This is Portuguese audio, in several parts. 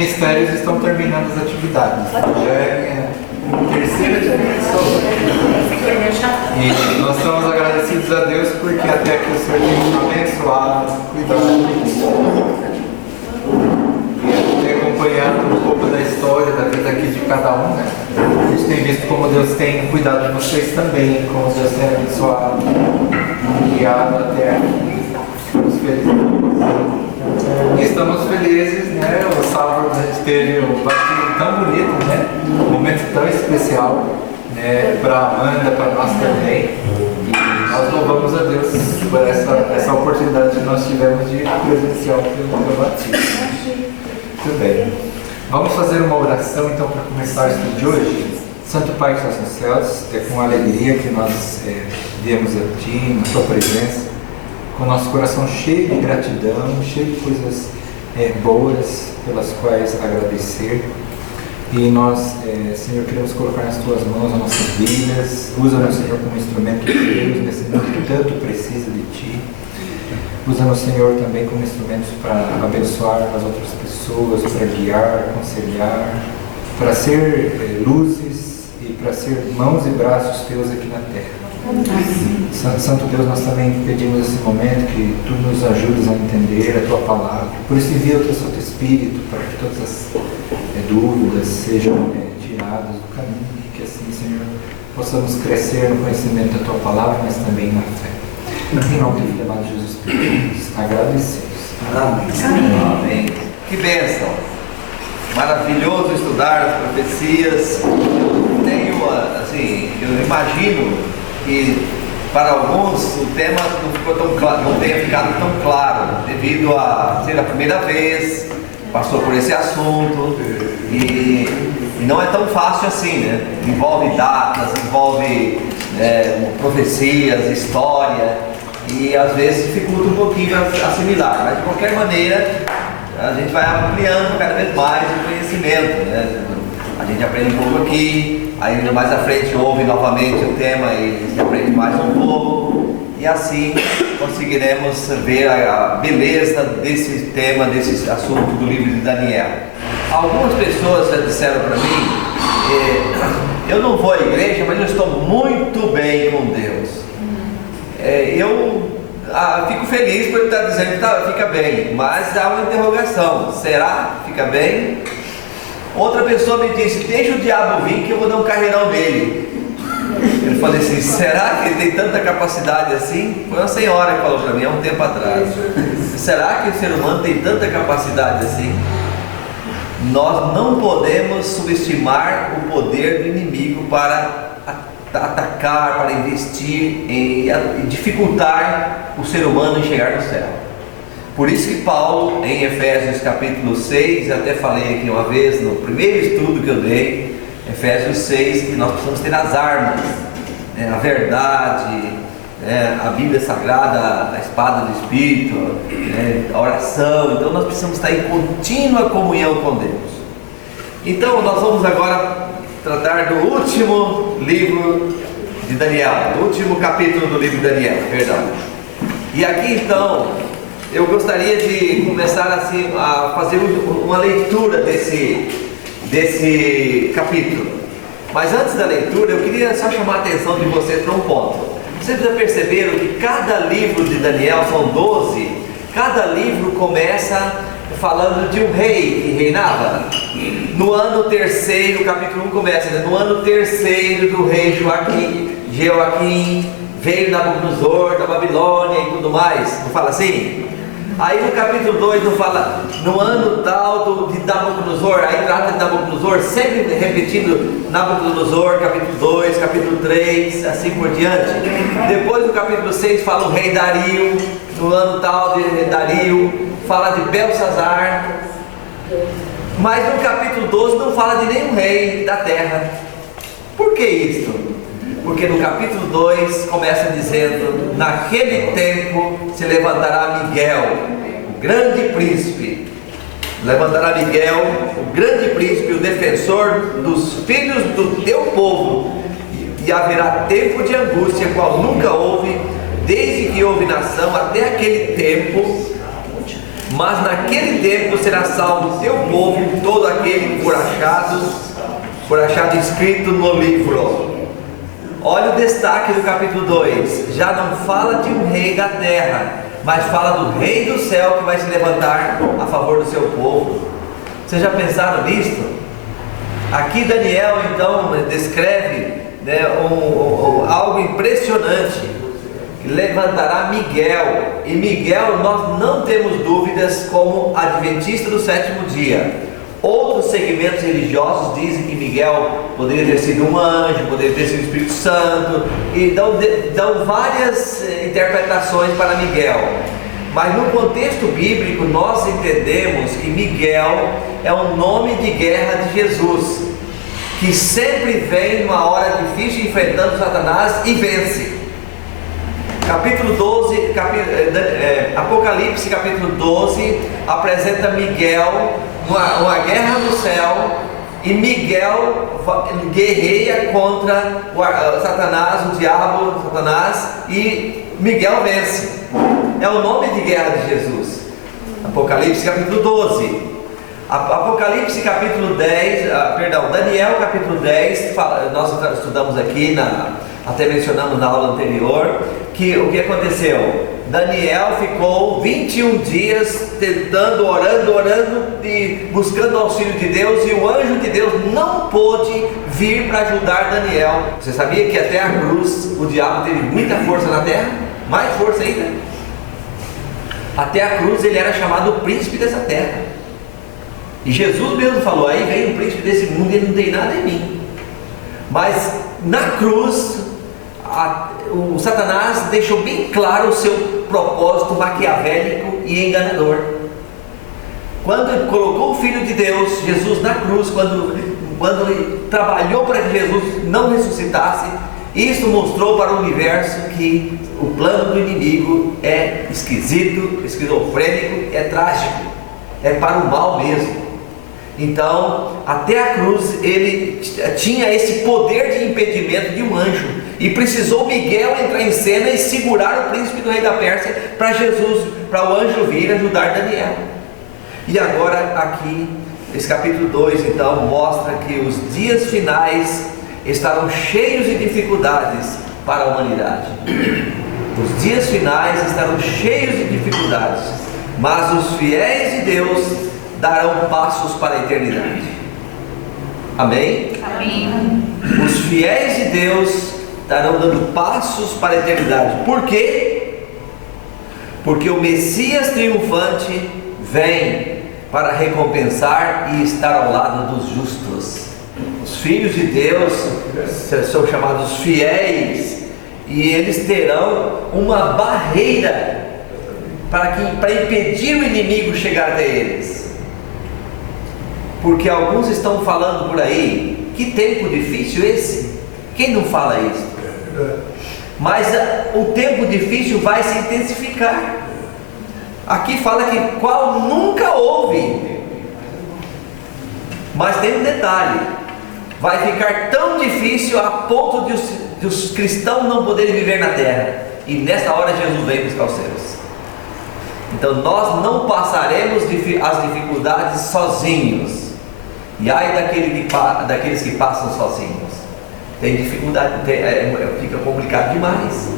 ministérios estão terminando as atividades. Já é a terceira atividade só. E nós estamos agradecidos a Deus porque até aqui o Senhor tem abençoado, cuidado. E acompanhado um pouco da história da vida aqui de cada um, né? A gente tem visto como Deus tem cuidado de vocês também, como Deus tem abençoado, guiado até aqui. Estamos felizes. E estamos felizes, né? O sábado a gente teve um batismo tão bonito, né? Um momento tão especial, né? Para a Amanda, para nós também. E nós louvamos a Deus por essa oportunidade que nós tivemos de presenciar o batismo. Muito bem. Vamos fazer uma oração então para começar o estudo de hoje. Santo Pai que estás nos céus, é com alegria que nós viemos a Ti, na Tua presença, com o nosso coração cheio de gratidão, cheio de coisas boas pelas quais agradecer. E nós, Senhor, queremos colocar nas Tuas mãos as nossas vidas. Usa-nos, Senhor, como instrumento de Deus nesse mundo que tanto precisa de Ti. Usa-nos, Senhor, também como instrumentos para abençoar as outras pessoas, para guiar, aconselhar, para ser luzes e para ser mãos e braços Teus aqui na terra. Santo Deus, nós também pedimos nesse momento que Tu nos ajudes a entender a Tua palavra. Por isso envia o Teu Santo Espírito para que todas as dúvidas sejam tiradas do caminho e que assim, Senhor, possamos crescer no conhecimento da Tua palavra, mas também na fé. Em nome do Filho amado Jesus Cristo, agradecemos. Amém. Amém. Que bênção! Maravilhoso estudar as profecias. Eu imagino que para alguns o tema não ficou tão claro, não tenha ficado tão claro, devido a ser a primeira vez, passou por esse assunto e não é tão fácil assim, né? Envolve datas, envolve profecias, história, e às vezes dificulta um pouquinho para assimilar, mas de qualquer maneira a gente vai ampliando cada vez mais o conhecimento, né? A gente aprende um pouco aqui, aí mais à frente ouve novamente o tema e aprende mais um pouco, e assim conseguiremos ver a beleza desse tema, desse assunto do livro de Daniel. Algumas pessoas já disseram para mim, eu não vou à igreja, mas eu estou muito bem com Deus. Eu fico feliz por ele estar dizendo que fica bem, mas há uma interrogação: será que fica bem? Outra pessoa me disse: deixa o diabo vir que eu vou dar um carreirão nele. Eu falei assim: será que ele tem tanta capacidade assim? Foi uma senhora que falou para mim há um tempo atrás. Será que o ser humano tem tanta capacidade assim? Nós não podemos subestimar o poder do inimigo para atacar, para investir e dificultar o ser humano em chegar no céu. Por isso que Paulo, em Efésios capítulo 6, até falei aqui uma vez no primeiro estudo que eu dei, Efésios 6, que nós precisamos ter as armas, a verdade, a Bíblia Sagrada, a espada do Espírito, a oração. Então nós precisamos estar em contínua comunhão com Deus. Então nós vamos agora tratar do último livro de Daniel, do último capítulo do livro de Daniel, perdão. E aqui então eu gostaria de começar assim a fazer uma leitura desse capítulo. Mas antes da leitura eu queria só chamar a atenção de vocês para um ponto. Vocês já perceberam que cada livro de Daniel, são 12, cada livro começa falando de um rei que reinava. No ano terceiro, o capítulo 1 começa, no ano terceiro do rei Joaquim, veio Nabucodonosor da Babilônia e tudo mais, não fala assim? Aí no capítulo 2 não fala no ano tal de Nabucodonosor, aí trata de Nabucodonosor, sempre repetindo Nabucodonosor, capítulo 2, capítulo 3, assim por diante. Depois no capítulo 6 fala o rei Dario, no ano tal de Dario, fala de Belsazar. Mas no capítulo 12 não fala de nenhum rei da terra. Por que isso? Porque no capítulo 2 começa dizendo: naquele tempo se levantará Miguel, o grande príncipe. Levantará Miguel, o grande príncipe, o defensor dos filhos do teu povo. E haverá tempo de angústia, qual nunca houve, desde que houve nação até aquele tempo. mas naquele tempo será salvo o teu povo, todo aquele que for achado escrito no livro. Olha o destaque do capítulo 2, já não fala de um rei da terra, mas fala do rei do céu que vai se levantar a favor do seu povo. Vocês já pensaram nisso? Aqui Daniel então descreve, né, algo impressionante. Levantará Miguel, e Miguel nós não temos dúvidas como adventista do sétimo dia. Outros segmentos religiosos dizem que Miguel poderia ter sido um anjo, poderia ter sido o Espírito Santo, e dão várias interpretações para Miguel. Mas no contexto bíblico nós entendemos que Miguel é um nome de guerra de Jesus, que sempre vem numa hora difícil enfrentando Satanás e vence. Capítulo 12, Apocalipse capítulo 12 apresenta Miguel, uma guerra no céu, e Miguel guerreia contra Satanás, o diabo, Satanás, e Miguel vence. É o nome de guerra de Jesus. Apocalipse capítulo 12. Apocalipse capítulo 10, Daniel capítulo 10, nós estudamos aqui, até mencionamos na aula anterior, que o que aconteceu? Daniel ficou 21 dias tentando, orando e buscando o auxílio de Deus, e o anjo de Deus não pôde vir para ajudar Daniel. Você sabia que até a cruz o diabo teve muita força na terra? Mais força ainda. Até a cruz ele era chamado o príncipe dessa terra. E Jesus mesmo falou: aí vem o príncipe desse mundo e ele não tem nada em mim. Mas na cruz o Satanás deixou bem claro o seu propósito maquiavélico e enganador. Quando ele colocou o Filho de Deus, Jesus, na cruz, quando ele trabalhou para que Jesus não ressuscitasse, isso mostrou para o universo que o plano do inimigo é esquisito, esquizofrênico, é trágico, é para o mal mesmo. Então, até a cruz ele tinha esse poder de impedimento de um anjo, e precisou Miguel entrar em cena e segurar o príncipe do rei da Pérsia para o anjo vir ajudar Daniel. E agora aqui, esse capítulo 2 então mostra que os dias finais estarão cheios de dificuldades para a humanidade. Os dias finais estarão cheios de dificuldades, mas os fiéis de Deus darão passos para a eternidade. Amém? Amém. Os fiéis de Deus estarão dando passos para a eternidade. Por quê? Porque o Messias triunfante vem para recompensar e estar ao lado dos justos. Os filhos de Deus são chamados fiéis, e eles terão uma barreira para impedir o inimigo chegar até eles. Porque alguns estão falando por aí: que tempo difícil esse? Quem não fala isso? Mas o tempo difícil vai se intensificar. Aqui fala que qual nunca houve. Mas tem um detalhe: vai ficar tão difícil a ponto de os cristãos não poderem viver na terra. E nessa hora Jesus vem buscar os seus. Então nós não passaremos as dificuldades sozinhos. E ai daqueles que passam sozinhos. Tem dificuldade, fica complicado demais.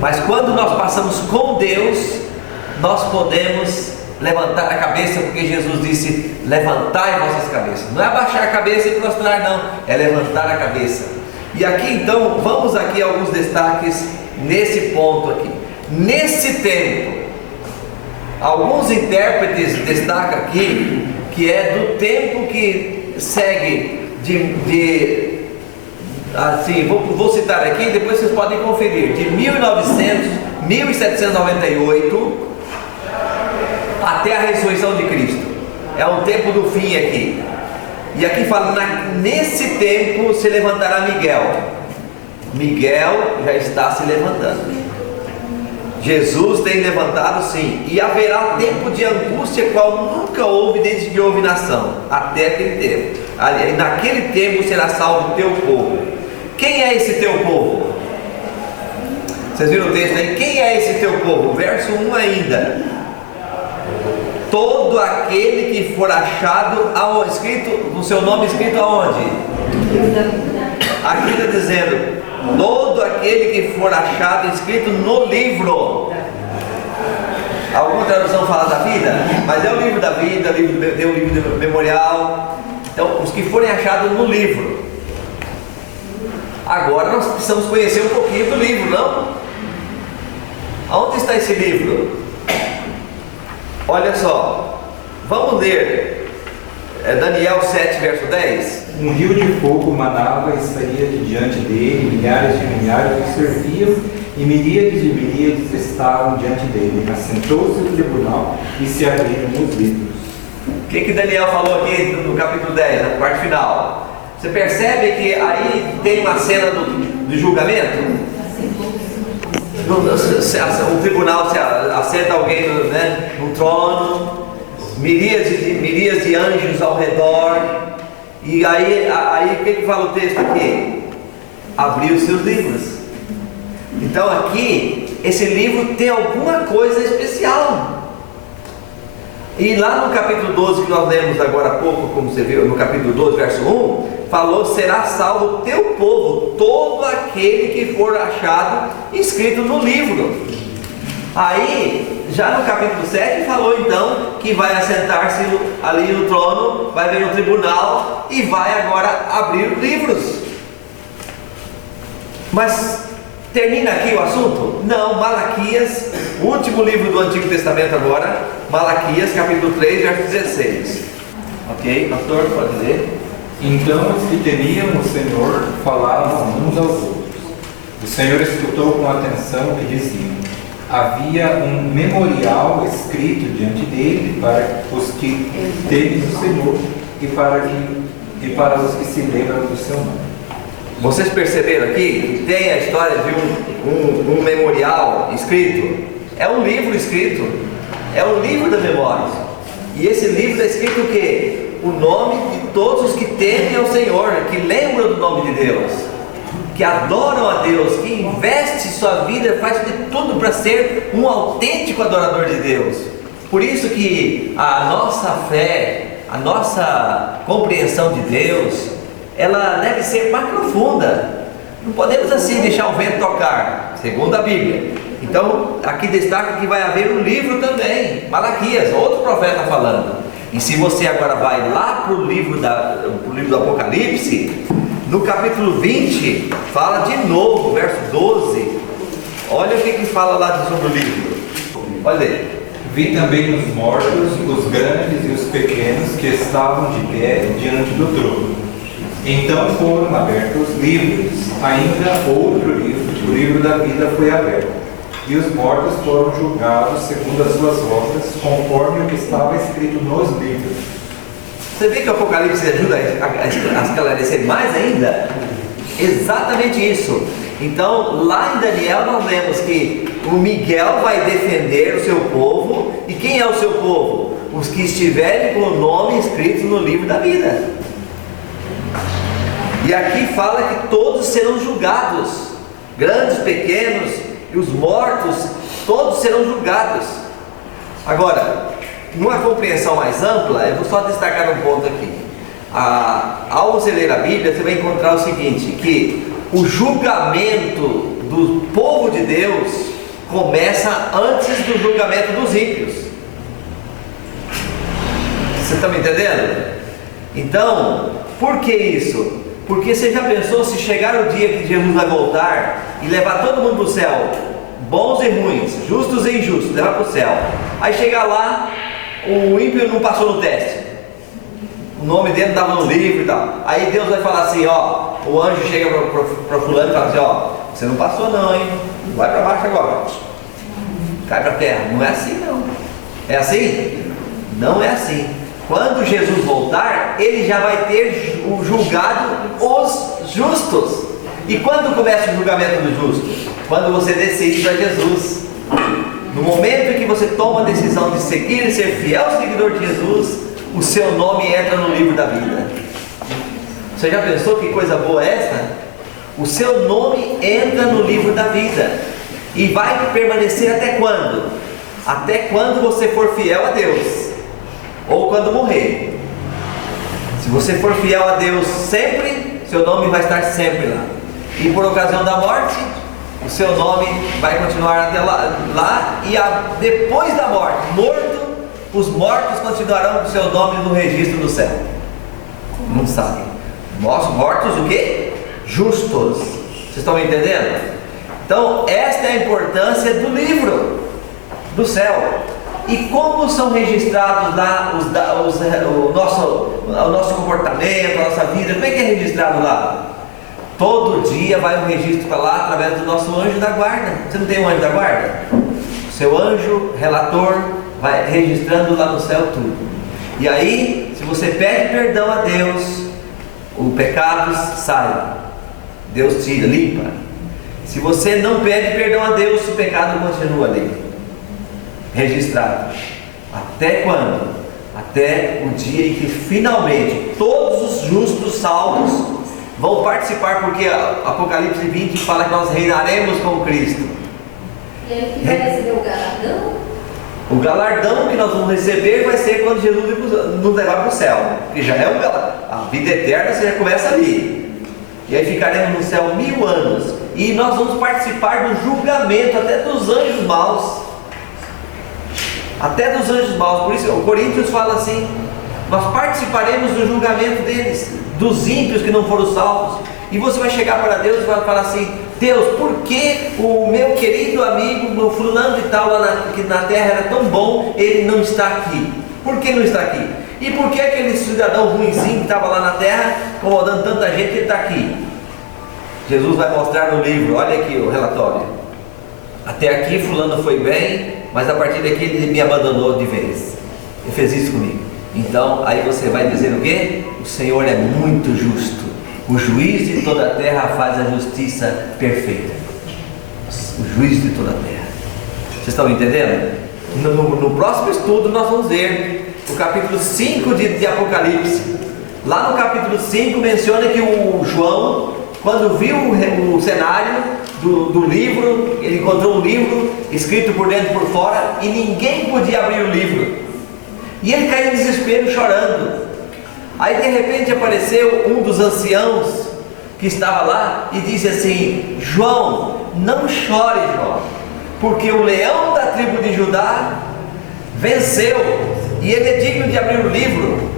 Mas quando nós passamos com Deus, nós podemos levantar a cabeça, porque Jesus disse: levantai vossas cabeças. Não é abaixar a cabeça e prostrar, não, é levantar a cabeça. E aqui então, vamos aqui a alguns destaques nesse ponto aqui. Nesse tempo, alguns intérpretes destacam aqui que é do tempo que segue assim, vou citar aqui, depois vocês podem conferir, de 1798 até a ressurreição de Cristo. É o tempo do fim aqui. E aqui fala: nesse tempo se levantará Miguel. Miguel já está se levantando. Jesus tem levantado, sim. E haverá tempo de angústia qual nunca houve desde que houve nação, até aquele tempo. Naquele tempo será salvo o teu povo. Quem é esse teu povo? Vocês viram o texto aí? Quem é esse teu povo? Verso 1 ainda. todo aquele que for achado, escrito, o seu nome escrito aonde? Aqui está dizendo, todo aquele que for achado escrito no livro. Alguma tradução fala da vida, mas é o livro da vida, tem o livro do memorial. Então, os que forem achados no livro. Agora nós precisamos conhecer um pouquinho do livro, não? Aonde está esse livro? Olha só, vamos ler Daniel 7, verso 10. Um rio de fogo manava e saía de diante dele, milhares de milhares o serviam, e miríades de miríades estavam diante dele. Assentou-se no tribunal e se abriram os livros. O que Daniel falou aqui no capítulo 10, na parte final? Você percebe que aí tem uma cena do julgamento? O tribunal se assenta alguém no trono, miríades de anjos ao redor. E aí o que fala o texto aqui? Abriu os seus livros. Então aqui, esse livro tem alguma coisa especial. E lá no capítulo 12, que nós lemos agora há pouco, como você viu, no capítulo 12, verso 1, falou: será salvo o teu povo, todo aquele que for achado escrito no livro. Aí, já no capítulo 7, falou então que vai assentar-se ali no trono, vai ver no tribunal e vai agora abrir livros. Mas termina aqui o assunto? Não, Malaquias, o último livro do Antigo Testamento agora, Malaquias, capítulo 3, verso 16. Ok, pastor, pode ler? Então os que temiam o Senhor falavam uns aos outros. O Senhor escutou com atenção o que diziam. Havia um memorial escrito diante dele para os que temem o Senhor e para os que se lembram do seu nome. Vocês perceberam aqui que tem a história de um memorial escrito? É um livro escrito, é um livro da memória. E esse livro é escrito o quê? O nome de todos os que temem ao Senhor, que lembram do nome de Deus, que adoram a Deus, que investe sua vida, faz de tudo para ser um autêntico adorador de Deus. Por isso que a nossa fé, a nossa compreensão de Deus, ela deve ser mais profunda. Não podemos assim deixar o vento tocar, segundo a Bíblia. Então, aqui destaca que vai haver um livro também, Malaquias, outro profeta falando. E se você agora vai lá para o livro do Apocalipse, no capítulo 20, fala de novo, verso 12. Olha o que fala lá sobre o livro. Olha aí. Vi também os mortos, os grandes e os pequenos, que estavam de pé diante do trono. Então foram abertos livros, ainda outro livro, o livro da vida foi aberto. E os mortos foram julgados segundo as suas obras, conforme o que estava escrito nos livros. Você vê que o Apocalipse ajuda a esclarecer mais ainda? Exatamente isso. Então, lá em Daniel nós lemos que o Miguel vai defender o seu povo. E quem é o seu povo? Os que estiverem com o nome escrito no livro da vida. E aqui fala que todos serão julgados, grandes, pequenos, e os mortos, todos serão julgados. Agora, numa compreensão mais ampla, eu vou só destacar um ponto aqui. Ao você ler a Bíblia, você vai encontrar o seguinte, que o julgamento do povo de Deus começa antes do julgamento dos ímpios. Você está me entendendo? Então, por que isso? Porque você já pensou se chegar o dia que Jesus vai voltar e levar todo mundo para o céu, bons e ruins, justos e injustos, levar para o céu. Aí chegar lá, o ímpio não passou no teste, o nome dele não estava no livro e tal. Aí Deus vai falar assim, ó, o anjo chega para fulano e fala assim, ó, você não passou não, hein? Vai para baixo agora, cai para a terra. Não é assim não. É assim? Não é assim. Quando Jesus voltar, ele já vai ter julgado os justos. E quando começa o julgamento dos justos? Quando você decide para Jesus. No momento em que você toma a decisão de seguir e ser fiel seguidor de Jesus, o seu nome entra no livro da vida. Você já pensou que coisa boa é essa? O seu nome entra no livro da vida. E vai permanecer até quando? Até quando você for fiel a Deus. ou quando morrer. Se você for fiel a Deus sempre, seu nome vai estar sempre lá. E por ocasião da morte, o seu nome vai continuar até lá e depois da morte, morto, os mortos continuarão com o seu nome no registro do céu. Não sabem. Nós mortos o quê? Justos. Vocês estão me entendendo? Então, esta é a importância do livro do céu. E como são registrados lá o nosso comportamento, a nossa vida? Como é que é registrado lá? Todo dia vai um registro para lá através do nosso anjo da guarda. Você não tem um anjo da guarda? O seu anjo relator vai registrando lá no céu tudo. E aí, se você pede perdão a Deus, o pecado sai. Deus tira, limpa. Se você não pede perdão a Deus, o pecado continua ali, registrado. Até quando? Até o dia em que finalmente todos os justos salvos vão participar, porque Apocalipse 20 fala que nós reinaremos com Cristo. E aí que vai receber o galardão? O galardão que nós vamos receber vai ser quando Jesus nos levar para o céu, que já é um galardão. A vida eterna você já começa ali. E aí ficaremos no céu 1000 anos. E nós vamos participar do julgamento até dos anjos maus. Até dos anjos maus. Por isso o Coríntios fala assim: nós participaremos do julgamento deles, dos ímpios que não foram salvos. E você vai chegar para Deus e vai falar assim: Deus, por que o meu querido amigo, meu fulano e tal, que na terra era tão bom, ele não está aqui? Por que não está aqui? E por que aquele cidadão ruimzinho que estava lá na terra, incomodando tanta gente, ele está aqui? Jesus vai mostrar no livro, olha aqui o relatório. Até aqui fulano foi bem, mas a partir daqui ele me abandonou de vez. Ele fez isso comigo. Então, aí você vai dizer o quê? O Senhor é muito justo. O juiz de toda a terra faz a justiça perfeita. O juiz de toda a terra. Vocês estão entendendo? No próximo estudo nós vamos ver o capítulo 5 de Apocalipse. Lá no capítulo 5 menciona que o João, quando viu o cenário do livro, ele encontrou um livro escrito por dentro e por fora, e ninguém podia abrir o livro. E ele caiu em desespero, chorando. Aí de repente apareceu um dos anciãos que estava lá e disse assim: João, não chore, João, porque o leão da tribo de Judá venceu e ele é digno de abrir o livro.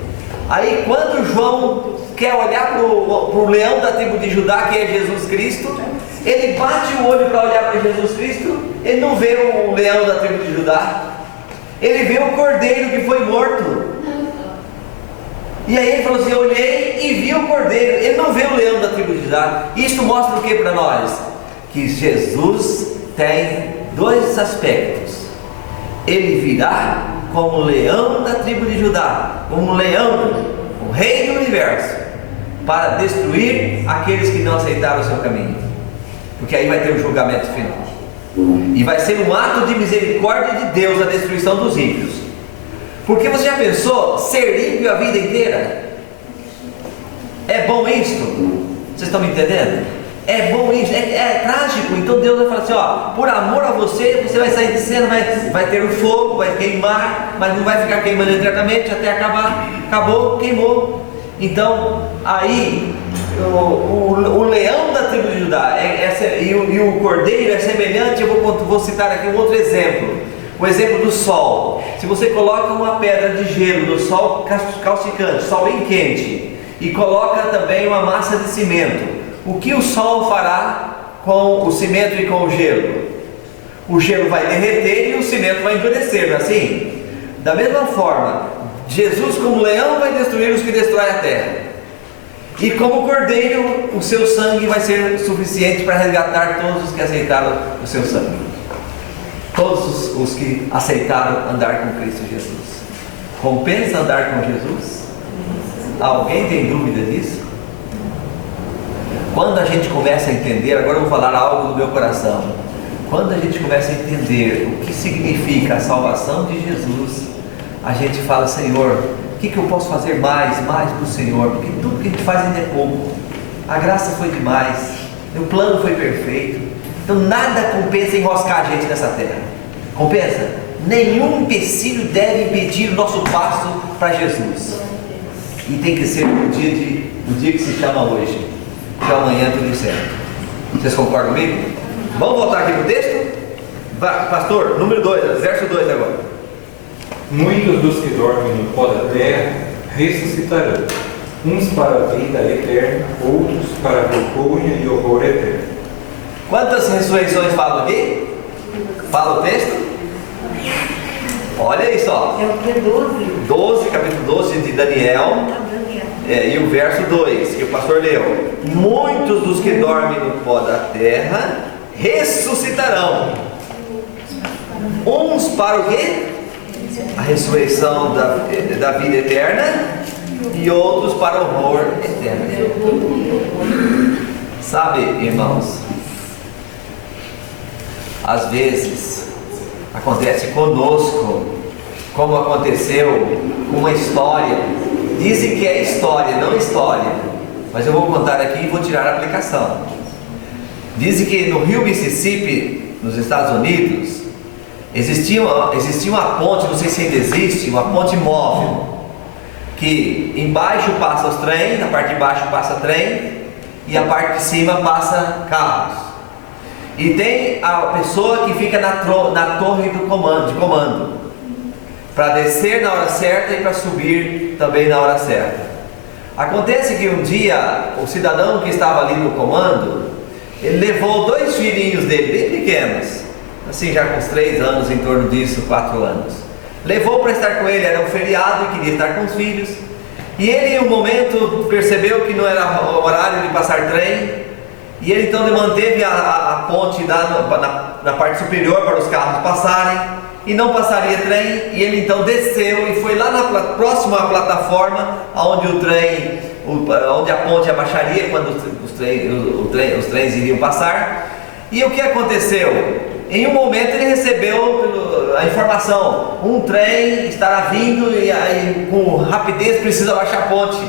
Aí quando João quer olhar para o leão da tribo de Judá, que é Jesus Cristo, ele bate o olho para olhar para Jesus Cristo, ele não vê o leão da tribo de Judá, ele vê o cordeiro que foi morto. E aí ele falou assim: eu olhei e vi o cordeiro. Ele não vê o leão da tribo de Judá. Isso mostra o que para nós? Que Jesus tem dois aspectos. Ele virá como o leão da tribo de Judá, como um leão, o rei do universo, para destruir aqueles que não aceitaram o seu caminho. Porque aí vai ter o julgamento final. E vai ser um ato de misericórdia de Deus a destruição dos ímpios. Porque você já pensou ser ímpio a vida inteira? É bom isto? Vocês estão me entendendo? É bom isso, é trágico. Então Deus vai falar assim: ó, por amor a você, você vai sair de cena, vai ter o fogo, vai queimar, mas não vai ficar queimando eternamente até acabar. Acabou, queimou. Então aí o leão da tribo de Judá e o cordeiro é semelhante. Eu vou citar aqui um outro exemplo. O exemplo do sol. Se você coloca uma pedra de gelo no sol calcicante, sol bem quente, e coloca também uma massa de cimento, o que o sol fará com o cimento e com o gelo? O gelo vai derreter e o cimento vai endurecer, não é assim? Da mesma forma, Jesus como leão vai destruir os que destroem a terra, e como cordeiro o seu sangue vai ser suficiente para resgatar todos os que aceitaram o seu sangue. Todos os que aceitaram andar com Cristo Jesus. Compensa andar com Jesus? Alguém tem dúvida disso? Quando a gente começa a entender, agora eu vou falar algo do meu coração. Quando a gente começa a entender o que significa a salvação de Jesus, a gente fala: Senhor, o que eu posso fazer mais para o Senhor? Porque tudo que a gente faz ainda é pouco. A graça foi demais, o plano foi perfeito. Então nada compensa enroscar a gente nessa terra. Compensa? nenhum empecilho deve impedir o nosso passo para Jesus. E tem que ser no dia que se chama hoje, que amanhã tudo certo. Vocês concordam comigo? Vamos voltar aqui para o texto? Pastor, número 2, verso 2 agora. Muitos dos que dormem no pó da terra ressuscitarão, uns para a vida eterna, outros para a vergonha e horror eterno. Quantas ressurreições falam aqui? Fala o texto? Olha aí só. É o que? 12? Capítulo 12 de Daniel. E o verso 2, que o pastor leu. Muitos dos que dormem no pó da terra ressuscitarão. Uns para o quê? A ressurreição da vida eterna, e outros para o horror eterno. Sabe, irmãos, às vezes acontece conosco, como aconteceu com uma história. Dizem que é história, não história, mas eu vou contar aqui e vou tirar a aplicação. Dizem que no rio Mississippi, nos Estados Unidos, existia uma ponte, não sei se ainda existe, uma ponte móvel, que embaixo passa os trens, na parte de baixo passa trem, e a parte de cima passa carros. E tem a pessoa que fica na torre de comando, para descer na hora certa e para subir também na hora certa. Acontece que um dia, o cidadão que estava ali no comando, ele levou 2 filhinhos dele, bem pequenos, assim já com uns 3 anos, em torno disso, 4 anos. Levou para estar com ele, era um feriado e queria estar com os filhos. E ele em um momento percebeu que não era o horário de passar trem, e ele então manteve a ponte na parte superior para os carros passarem, e não passaria trem, e ele então desceu e foi lá próximo à plataforma onde a ponte abaixaria quando os trens iriam passar. E o que aconteceu? Em um momento ele recebeu a informação: um trem estará vindo e aí, com rapidez precisa baixar a ponte.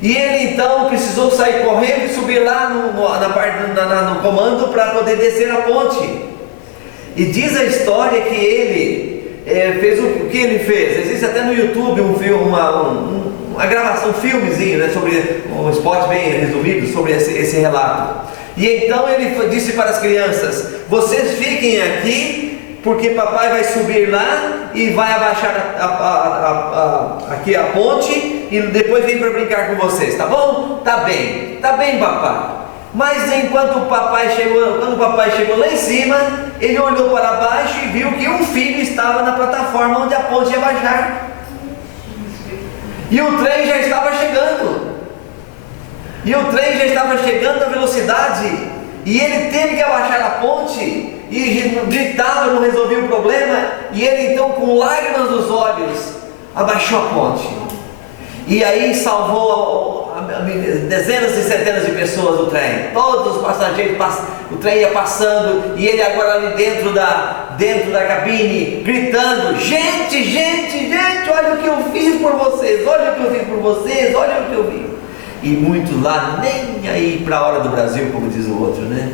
E ele então precisou sair correndo e subir lá no comando para poder descer a ponte. E diz a história que ele fez o que ele fez. Existe até no YouTube um filme, uma gravação, um filmezinho, né, sobre um spot bem resumido sobre esse relato. E então ele disse para as crianças: vocês fiquem aqui, porque papai vai subir lá e vai abaixar aqui a ponte, e depois vem para brincar com vocês, tá bom? Tá bem, papai. Mas quando o papai chegou lá em cima, ele olhou para baixo e viu que um filho estava na plataforma onde a ponte ia baixar. E o trem já estava chegando. Na velocidade. E ele teve que abaixar a ponte. E gritava, não resolvia o problema. E ele então, com lágrimas nos olhos, abaixou a ponte. E aí salvou dezenas e centenas de pessoas do trem. Todos os passageiros, o trem ia passando, e ele agora ali dentro da cabine, gritando: gente, olha o que eu fiz por vocês, olha o que eu fiz. E muitos lá nem aí para a hora do Brasil, como diz o outro, né?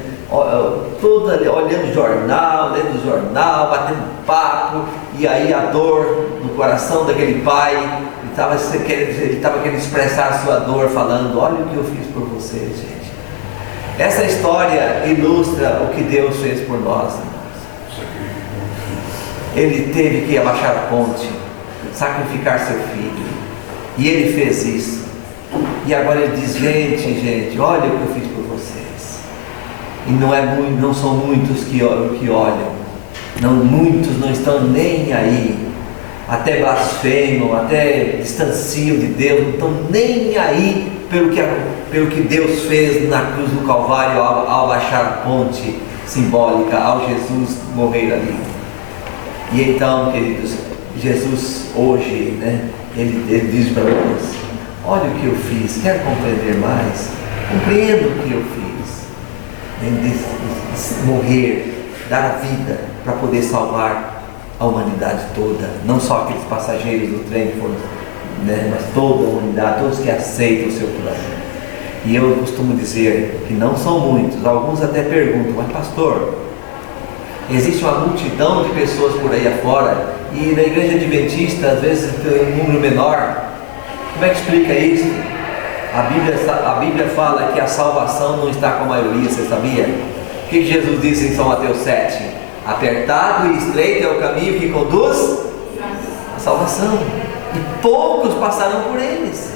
Todo ali, olhando lendo jornal, batendo papo, e aí a dor no coração daquele pai. Ele estava querendo expressar a sua dor, falando: olha o que eu fiz por vocês, gente. Essa história ilustra o que Deus fez por nós, irmãos. Ele teve que abaixar a ponte, sacrificar seu filho, e ele fez isso. E agora ele diz: gente, olha o que eu fiz por vocês. E não são muitos que olham, muitos não estão nem aí. Até blasfemam, até distanciam de Deus, não estão nem aí pelo que Deus fez na cruz do Calvário ao baixar a ponte simbólica, ao Jesus morrer ali. E então, queridos, Jesus hoje, né, ele diz para nós: olha o que eu fiz, quer compreender mais? Compreenda o que eu fiz, morrer, dar a vida para poder salvar a humanidade toda, não só aqueles passageiros do trem que foram, né, mas toda a humanidade, todos que aceitam o seu plano. E eu costumo dizer que não são muitos. Alguns até perguntam: mas pastor, Existe uma multidão de pessoas por aí afora, e na igreja adventista às vezes tem um número menor. Como é que explica isso? A Bíblia fala que a salvação não está com a maioria, você sabia? O que Jesus disse em São Mateus 7? Apertado e estreito é o caminho que conduz à salvação, e poucos passarão por eles.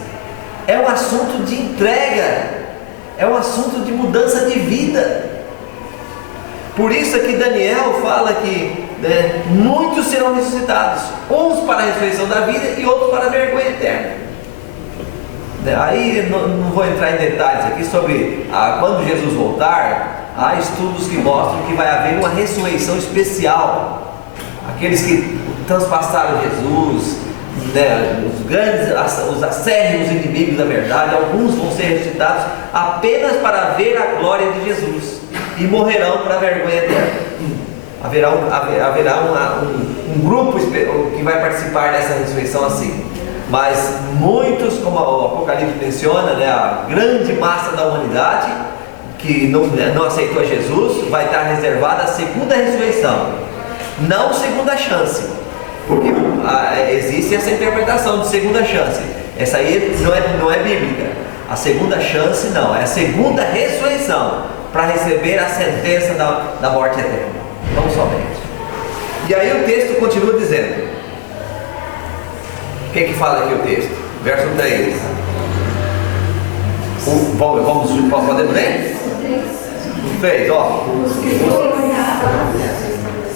É um assunto de entrega, é um assunto de mudança de vida. Por isso é que Daniel fala que muitos serão ressuscitados, uns para a ressurreição da vida e outros para a vergonha eterna. Aí não vou entrar em detalhes aqui sobre quando Jesus voltar. Há estudos que mostram que vai haver uma ressurreição especial. Aqueles que transpassaram Jesus, os grandes, os acérrimos inimigos da verdade, alguns vão ser ressuscitados apenas para ver a glória de Jesus e morrerão para a vergonha eterna. Haverá um grupo que vai participar dessa ressurreição assim. Mas muitos, como o Apocalipse menciona, a grande massa da humanidade que não aceitou Jesus, vai estar reservada a segunda ressurreição, não segunda chance, porque existe essa interpretação de segunda chance. Essa aí não é bíblica. A segunda chance não, é a segunda ressurreição, para receber a sentença da morte eterna, não somente. E aí o texto continua dizendo, o que fala aqui o texto? Verso 3. Podemos ler? O 3, ó.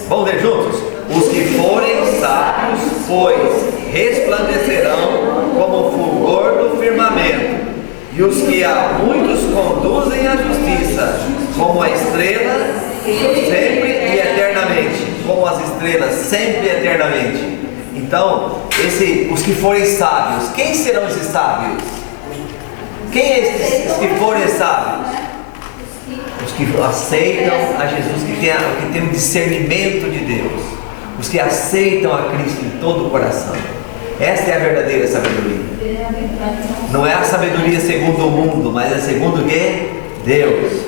Vamos ler juntos? Os que forem sábios, pois resplandecerão como o fulgor do firmamento, e os que a muitos conduzem à justiça, como a estrela, sempre e eternamente, como as estrelas, sempre e eternamente. Então, os que forem sábios, quem serão esses sábios? Quem é esses que forem sábios? Os que aceitam a Jesus, que tem um discernimento de Deus, os que aceitam a Cristo de todo o coração. Esta é a verdadeira sabedoria. Não é a sabedoria segundo o mundo, mas é segundo quem? Deus.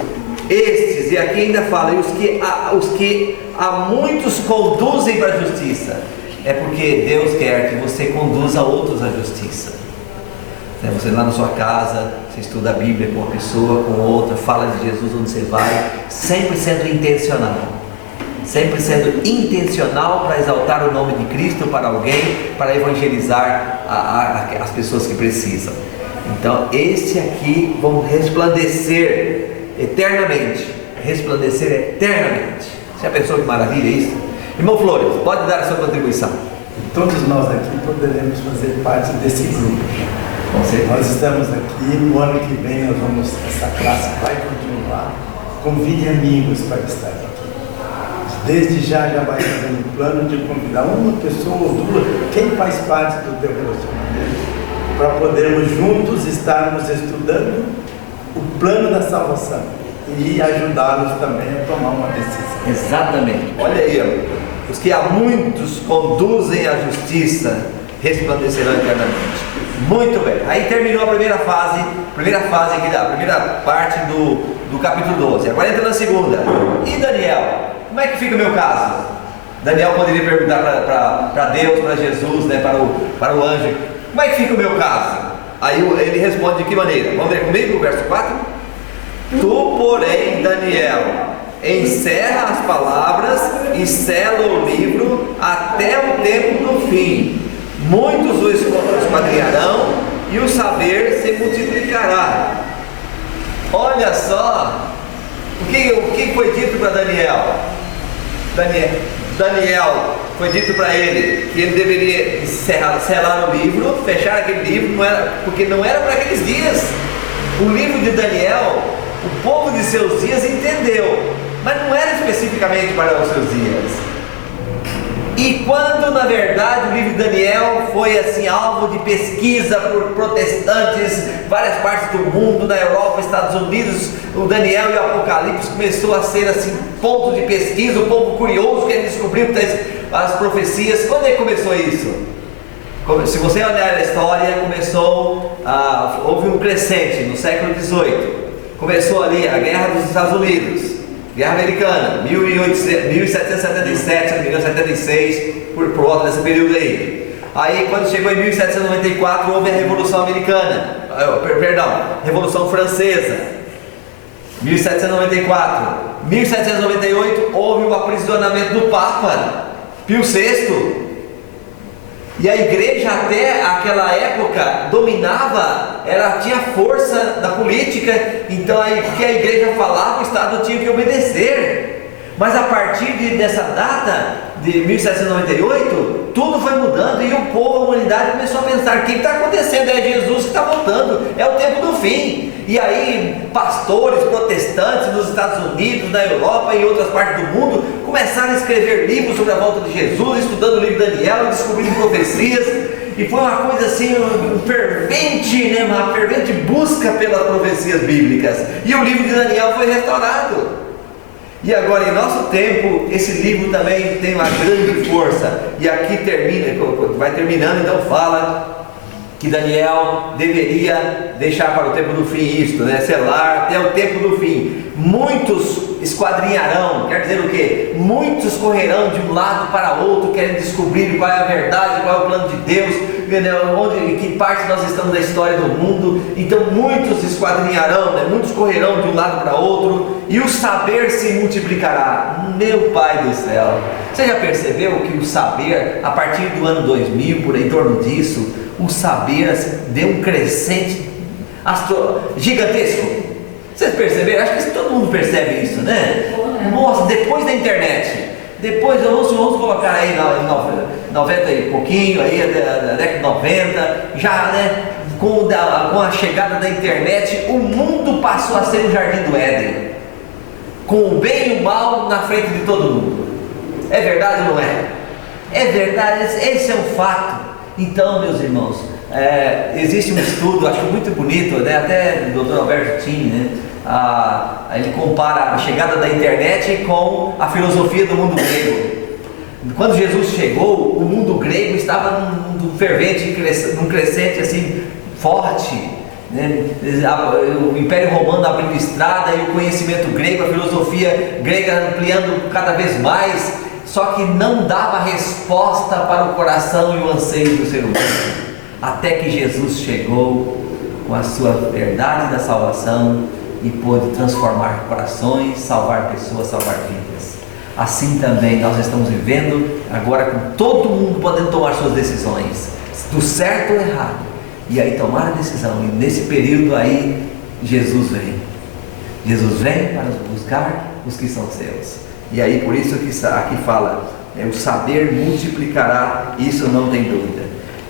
Estes, e aqui ainda fala, os que a muitos conduzem para a justiça. É porque Deus quer que você conduza outros à justiça. Você lá na sua casa, você estuda a Bíblia com uma pessoa, com outra, fala de Jesus onde você vai, sempre sendo intencional. Sempre sendo intencional para exaltar o nome de Cristo para alguém, para evangelizar as pessoas que precisam. Então, este aqui vão resplandecer eternamente. Resplandecer eternamente. Você já pensou que maravilha isso? Irmão Flores, pode dar a sua contribuição. Todos nós aqui poderemos fazer parte desse grupo. Nós estamos aqui, no ano que vem essa classe vai continuar. Convide amigos para estar aqui. Desde já vai fazendo um plano de convidar uma pessoa ou duas, quem faz parte do teu relacionamento, para podermos juntos estarmos estudando o plano da salvação e ajudá-los também a tomar uma decisão. Exatamente. Olha aí, os que a muitos conduzem à justiça resplandecerão eternamente. Muito bem. Aí terminou a primeira fase aqui a primeira parte do capítulo 12. Agora entra na segunda. E Daniel? Como é que fica o meu caso? Daniel poderia perguntar para Deus, para Jesus, para o anjo, como é que fica o meu caso? Aí ele responde de que maneira? Vamos ver comigo o verso 4? Tu, porém, Daniel, encerra as palavras e sela o livro até o tempo do fim. Muitos o esquadrinharão e o saber se multiplicará. Olha só o que foi dito para Daniel. Daniel, foi dito para ele que ele deveria selar o livro, fechar aquele livro, porque não era para aqueles dias. O livro de Daniel, o povo de seus dias entendeu, mas não era especificamente para os seus dias. E quando na verdade o livro de Daniel foi assim alvo de pesquisa por protestantes, várias partes do mundo, na Europa, Estados Unidos, o Daniel e o Apocalipse começou a ser assim ponto de pesquisa, o povo curioso quer descobrir as profecias. Quando é que começou isso? Se você olhar a história, houve um crescente no século XVIII. Começou ali a guerra dos Estados Unidos. Guerra Americana, 1777, se não me engano, 76, por volta desse período aí. Aí, quando chegou em 1794, houve a Revolução Americana, Revolução Francesa, 1794. 1798, houve o aprisionamento do Papa Pio VI. E a igreja até aquela época dominava, ela tinha força na política, então aí o que a igreja falava, o Estado tinha que obedecer. Mas a partir dessa data, de 1798, tudo foi mudando e o povo, a humanidade começou a pensar: o que está acontecendo? É Jesus que está voltando, é o tempo do fim. E aí pastores protestantes nos Estados Unidos, na Europa e em outras partes do mundo começaram a escrever livros sobre a volta de Jesus, estudando o livro de Daniel, descobrindo profecias, e foi uma coisa assim, uma fervente busca pelas profecias bíblicas, e o livro de Daniel foi restaurado. E agora, em nosso tempo, esse livro também tem uma grande força, e aqui vai terminando, então fala que Daniel deveria deixar para o tempo do fim isto, né? Selar até o tempo do fim. Muitos esquadrinharão, quer dizer o quê? Muitos correrão de um lado para outro, querendo descobrir qual é a verdade, qual é o plano de Deus, em que parte nós estamos da história do mundo. Então muitos esquadrinharão, né? Muitos correrão de um lado para outro, e o saber se multiplicará. Meu Pai do céu, você já percebeu que o saber, a partir do ano 2000, por em torno disso, o saber assim, deu um crescente gigantesco? Vocês perceberam? Acho que todo mundo percebe isso, né? Nossa, depois da internet, vamos colocar aí 90 e pouquinho, aí da década de 90, já, né? Com a chegada da internet, o mundo passou a ser o jardim do Éden, com o bem e o mal na frente de todo mundo. É verdade ou não é? É verdade, esse é um fato. Então, meus irmãos, existe um estudo, acho muito bonito, né? Até do Dr. Alberto Tini, né? Ele compara a chegada da internet com a filosofia do mundo grego. Quando Jesus chegou, o mundo grego estava num mundo fervente, num crescente assim, forte, né? O Império Romano abrindo estrada, e o conhecimento grego, a filosofia grega ampliando cada vez mais. Só que não dava resposta para o coração e o anseio do ser humano, até que Jesus chegou com a sua verdade da salvação e pôde transformar corações, salvar pessoas, salvar vidas. Assim também nós estamos vivendo agora, com todo mundo podendo tomar suas decisões, do certo ou errado, e aí tomar a decisão. E nesse período aí, Jesus vem para buscar os que são seus. E aí, por isso que aqui fala, o saber multiplicará, isso não tem dúvida.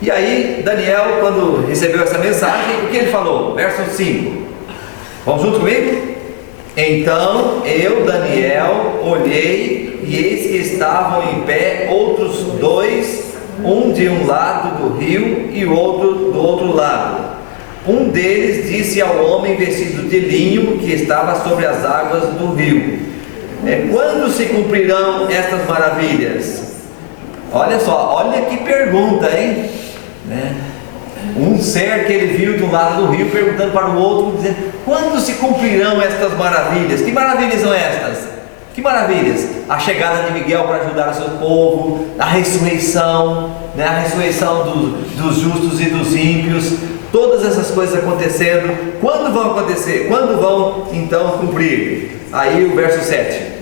E aí, Daniel, quando recebeu essa mensagem, o que ele falou? Verso 5. Vamos junto comigo? Então eu, Daniel, olhei, e eis que estavam em pé outros dois, um de um lado do rio e o outro do outro lado. Um deles disse ao homem vestido de linho que estava sobre as águas do rio: quando se cumprirão estas maravilhas? Olha só, olha que pergunta, hein? Né? Um ser que ele viu de um lado do rio perguntando para o outro, dizendo: quando se cumprirão estas maravilhas? Que maravilhas são estas? Que maravilhas? A chegada de Miguel para ajudar o seu povo, a ressurreição, né? A ressurreição dos justos e dos ímpios, todas essas coisas acontecendo. Quando vão acontecer? Quando vão então cumprir? Aí o verso 7.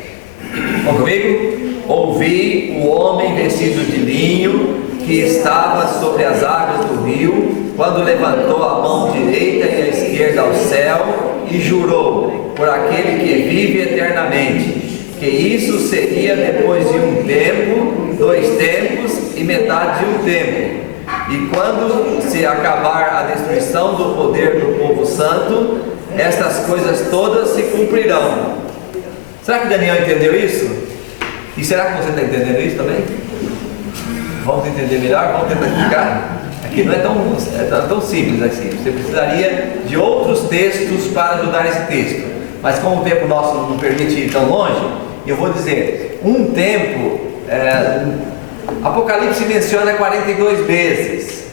Vamos comigo? Ouvi o homem vestido de linho que estava sobre as águas do rio, quando levantou a mão direita e a esquerda ao céu e jurou por aquele que vive eternamente, que isso seria depois de um tempo, 2 tempos e metade de um tempo. E quando se acabar a destruição do poder do povo santo, estas coisas todas se cumprirão. Será que Daniel entendeu isso? E será que você está entendendo isso também? Vamos entender melhor? Vamos tentar explicar? Aqui não é tão simples assim. Você precisaria de outros textos para ajudar esse texto. Mas como o tempo nosso não permite ir tão longe, eu vou dizer, um tempo, Apocalipse menciona 42 vezes,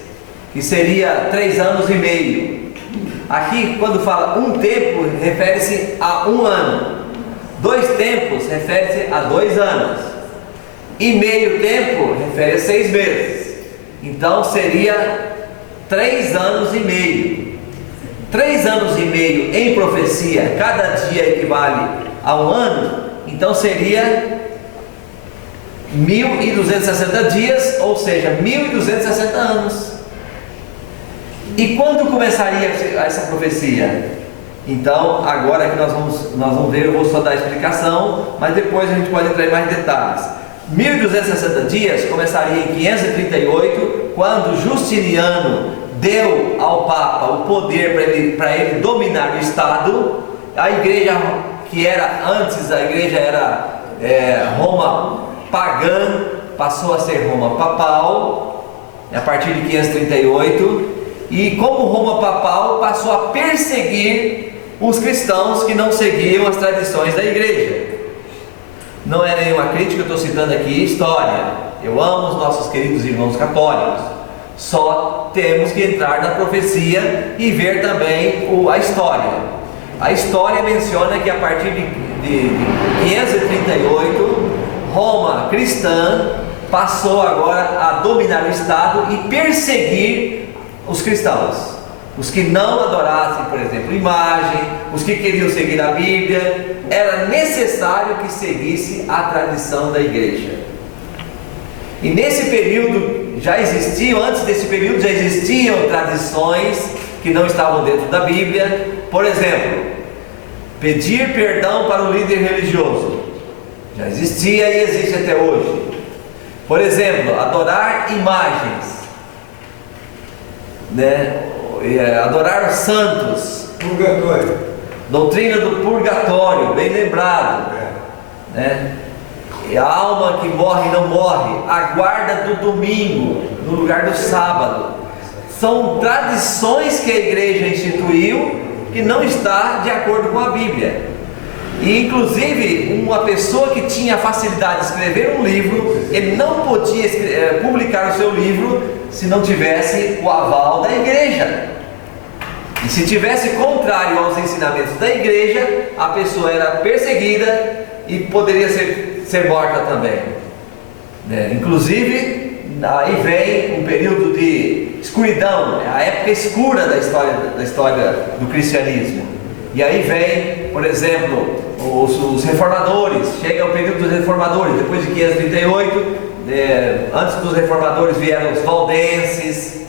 que seria 3 anos e meio. Aqui, quando fala um tempo, refere-se a 1 ano. 2 tempos refere-se a 2 anos. E meio tempo refere a 6 meses. Então seria 3 anos e meio. 3 anos e meio em profecia, cada dia equivale a 1 ano, então seria 1.260 dias, ou seja, 1.260 anos. E quando começaria essa profecia? Então, agora que nós vamos ver, eu vou só dar a explicação, mas depois a gente pode entrar em mais detalhes. 1.260 dias começaria em 538, quando Justiniano deu ao Papa o poder para ele dominar o Estado. A igreja, que era antes, a igreja era Roma pagã, passou a ser Roma papal, a partir de 538, e como Roma papal passou a perseguir os cristãos que não seguiam as tradições da igreja. Não é nenhuma crítica, eu estou citando aqui história. Eu amo os nossos queridos irmãos católicos. Só temos que entrar na profecia e ver também a história. A história menciona que a partir de 538, Roma cristã passou agora a dominar o Estado e perseguir os cristãos. Os que não adorassem, por exemplo, imagem, os que queriam seguir a Bíblia, era necessário que seguisse a tradição da igreja. E nesse período antes desse período já existiam tradições que não estavam dentro da Bíblia. Por exemplo, pedir perdão para o líder religioso, já existia e existe até hoje. Por exemplo, adorar imagens, adorar os santos, Purgatório. doutrina do purgatório, bem lembrado, E a alma que morre não morre, a guarda do domingo no lugar do sábado, são tradições que a igreja instituiu que não está de acordo com a Bíblia. E inclusive uma pessoa que tinha facilidade de escrever um livro, ele não podia publicar o seu livro se não tivesse o aval da igreja. E se tivesse contrário aos ensinamentos da igreja, a pessoa era perseguida e poderia ser morta também. Inclusive, aí vem um período de escuridão, a época escura da história do cristianismo. E aí vem, por exemplo, os reformadores. Chega o período dos reformadores, depois de 538. Antes dos reformadores vieram os valdenses,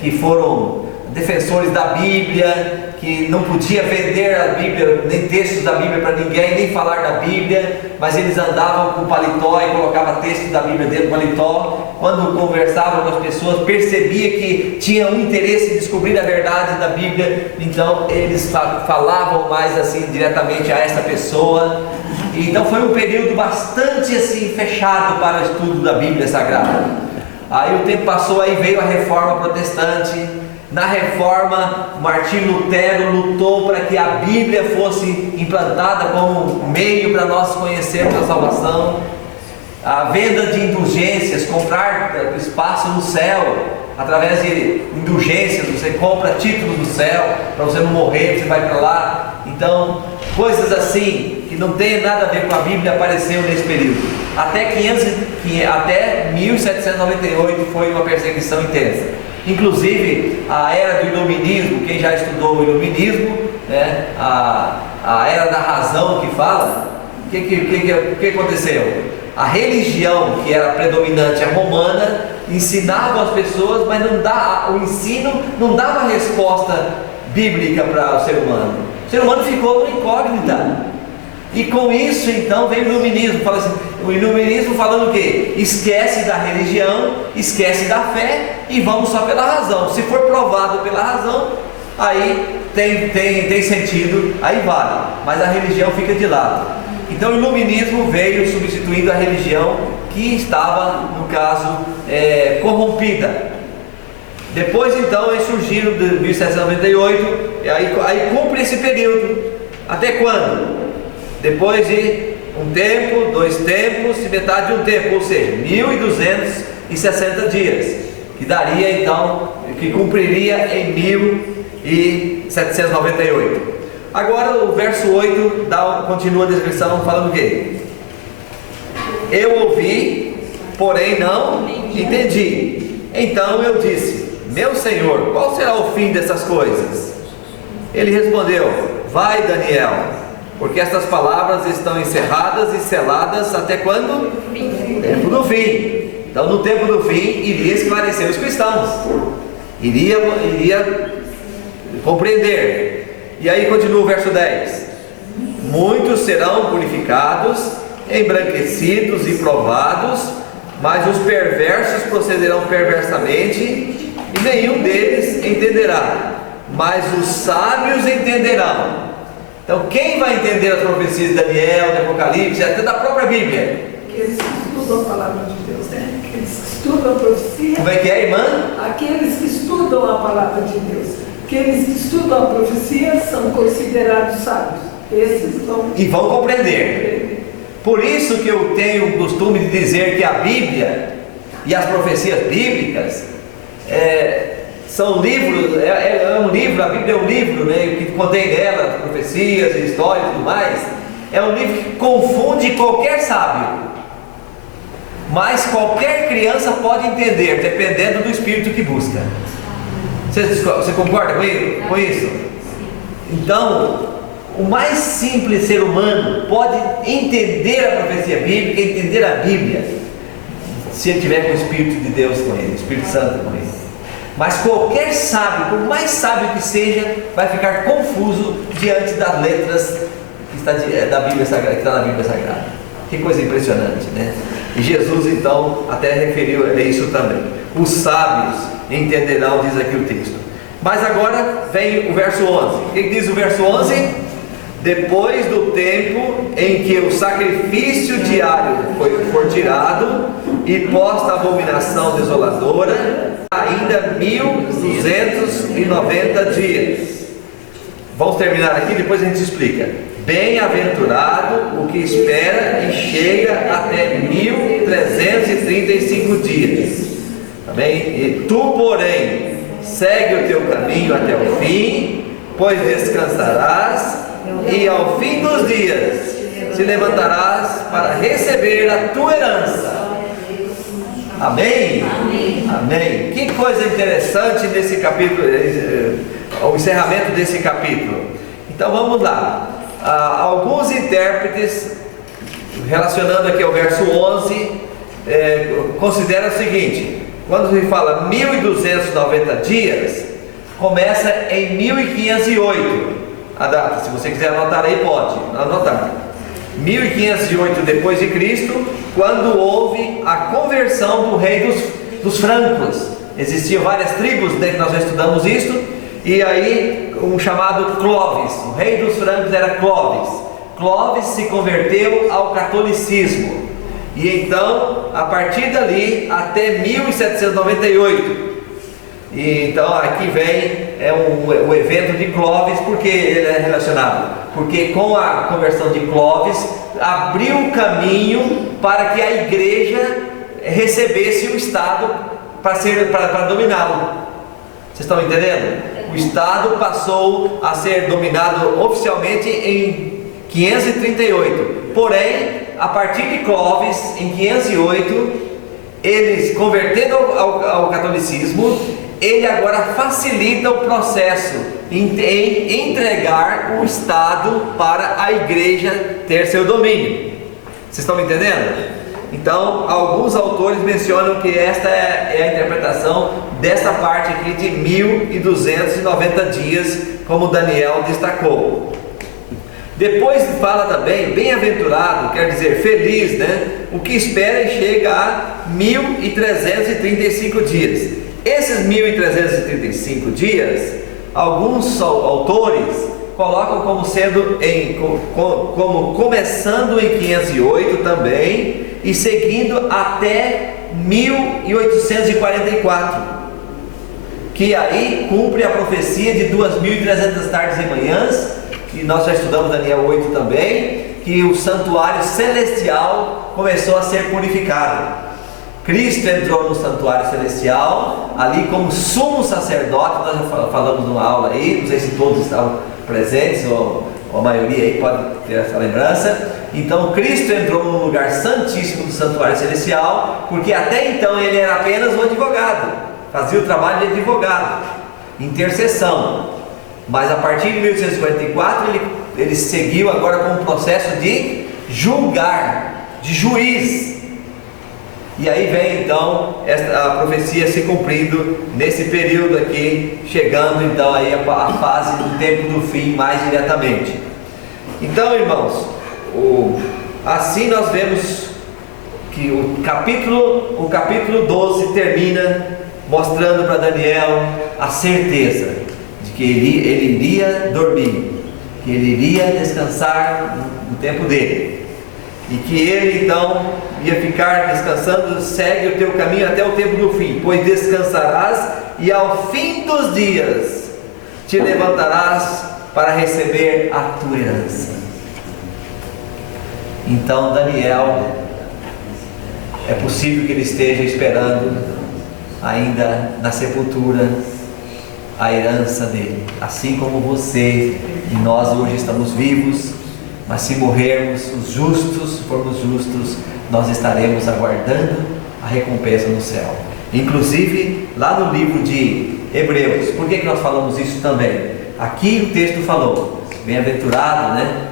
que foram defensores da Bíblia, que não podia vender a Bíblia, nem textos da Bíblia para ninguém, nem falar da Bíblia, mas eles andavam com paletó e colocavam textos da Bíblia dentro do paletó. Quando conversavam com as pessoas, percebia que tinham um interesse em descobrir a verdade da Bíblia, então eles falavam mais assim diretamente a essa pessoa. Então foi um período bastante assim fechado para o estudo da Bíblia Sagrada. Aí o tempo passou, aí veio a Reforma Protestante. Na Reforma, Martinho Lutero lutou para que a Bíblia fosse implantada como meio para nós conhecermos a salvação. A venda de indulgências, comprar espaço no céu, através de indulgências, você compra títulos no céu, para você não morrer, você vai para lá. Então, coisas assim, que não tem nada a ver com a Bíblia, apareceu nesse período. Até 1798 foi uma perseguição intensa. Inclusive, a era do iluminismo, quem já estudou o iluminismo, a era da razão que fala, o que aconteceu? A religião que era predominante, a romana, ensinava as pessoas, mas o ensino não dava resposta bíblica para o ser humano. O ser humano ficou no incógnita. E com isso então veio o iluminismo. Fala assim, o iluminismo falando o quê? Esquece da religião, esquece da fé e vamos só pela razão. Se for provado pela razão, aí tem sentido, aí vale. Mas a religião fica de lado. Então o iluminismo veio substituindo a religião que estava, no caso, corrompida. Depois então eles surgiram de 1798, e aí cumpre esse período. Até quando? Depois de um tempo, 2 tempos e metade de um tempo, ou seja, 1.260 dias, que daria então, que cumpriria em 1798. Agora o verso 8 continua a descrição falando o quê? Eu ouvi, porém não entendi. Então eu disse: meu Senhor, qual será o fim dessas coisas? Ele respondeu: vai, Daniel, porque estas palavras estão encerradas e seladas até quando? Tempo do fim. Então no tempo do fim iria esclarecer os cristãos, iria compreender. E aí continua o verso 10: muitos serão purificados, embranquecidos e provados, mas os perversos procederão perversamente, e nenhum deles entenderá, mas os sábios entenderão. Então quem vai entender as profecias de Daniel, de Apocalipse, até da própria Bíblia? Aqueles que estudam a palavra de Deus, né? Aqueles que estudam a profecia. Como é que é, irmã? Aqueles que estudam a palavra de Deus. Aqueles que estudam a profecia são considerados sábios. Esses vão... E vão compreender. Por isso que eu tenho o costume de dizer que a Bíblia e as profecias bíblicas são livros, é um livro, a Bíblia é um livro, né, que contém nela profecias, histórias e tudo mais. É um livro que confunde qualquer sábio, mas qualquer criança pode entender, dependendo do espírito que busca. Você concorda com isso? Então, o mais simples ser humano pode entender a profecia bíblica, entender a Bíblia, se ele tiver com o Espírito de Deus com ele, o Espírito Santo com ele. Mas qualquer sábio, por mais sábio que seja, vai ficar confuso diante das letras que está da Bíblia Sagrada, que está na Bíblia Sagrada. Que coisa impressionante, né? E Jesus então até referiu a isso também. Os sábios entenderão, diz aqui o texto. Mas agora vem o verso 11. O que diz o verso 11? Depois do tempo em que o sacrifício diário for tirado e posta a abominação desoladora, ainda 1290 dias. Vamos terminar aqui, depois a gente explica. Bem-aventurado o que espera e chega até 1335 dias. Amém? E tu, porém, segue o teu caminho até o fim, pois descansarás, e ao fim dos dias se levantarás para receber a tua herança. Amém? Amém. Amém. Que coisa interessante nesse capítulo, o encerramento desse capítulo. Então vamos lá. Alguns intérpretes, relacionando aqui ao verso 11, consideram o seguinte: quando se fala 1290 dias, começa em 1508 a data. Se você quiser anotar aí, pode anotar. 1508 depois de Cristo, quando houve a conversão do rei dos francos. Existiam várias tribos, nós já estudamos isso, e aí um chamado Clovis, o rei dos francos era Clovis. Clovis se converteu ao catolicismo, e então a partir dali até 1798. E então aqui vem o evento de Clovis. Porque ele é relacionado? Porque com a conversão de Clovis abriu o caminho para que a igreja recebesse o Estado para dominá-lo. Vocês estão entendendo? O Estado passou a ser dominado oficialmente em 538. Porém, a partir de Clovis, em 508, eles convertendo ao catolicismo, ele agora facilita o processo em entregar o Estado para a igreja ter seu domínio. Vocês estão me entendendo? Então, alguns autores mencionam que esta é a interpretação dessa parte aqui de 1290 dias, como Daniel destacou. Depois fala também, bem-aventurado, quer dizer feliz, né? O que espera e chega a 1335 dias. Esses 1335 dias, alguns autores colocam como sendo como começando em 508 também e seguindo até 1844, que aí cumpre a profecia de 2.300 tardes e manhãs, que nós já estudamos Daniel 8 também, que o santuário celestial começou a ser purificado. Cristo entrou no santuário celestial, ali como sumo sacerdote. Nós já falamos numa aula aí, não sei se todos estavam presentes ou a maioria aí pode ter essa lembrança. Então Cristo entrou no lugar santíssimo do santuário celestial, porque até então ele era apenas um advogado, fazia o trabalho de advogado, intercessão. Mas a partir de 1854 ele seguiu agora com um processo de julgar, de juiz. E aí vem então a profecia se cumprindo nesse período aqui, chegando então aí a fase do tempo do fim mais diretamente. Então, irmãos, assim nós vemos que o capítulo 12 termina mostrando para Daniel a certeza de que ele iria dormir, que ele iria descansar no tempo dele, e que ele então ia ficar descansando. Segue o teu caminho até o tempo do fim, pois descansarás e ao fim dos dias te levantarás para receber a tua herança. Então Daniel, é possível que ele esteja esperando ainda na sepultura a herança dele, assim como você e nós hoje estamos vivos, mas se morrermos, os justos, se formos justos, nós estaremos aguardando a recompensa no céu. Inclusive lá no livro de Hebreus, por que nós falamos isso também? Aqui o texto falou, bem-aventurado, né?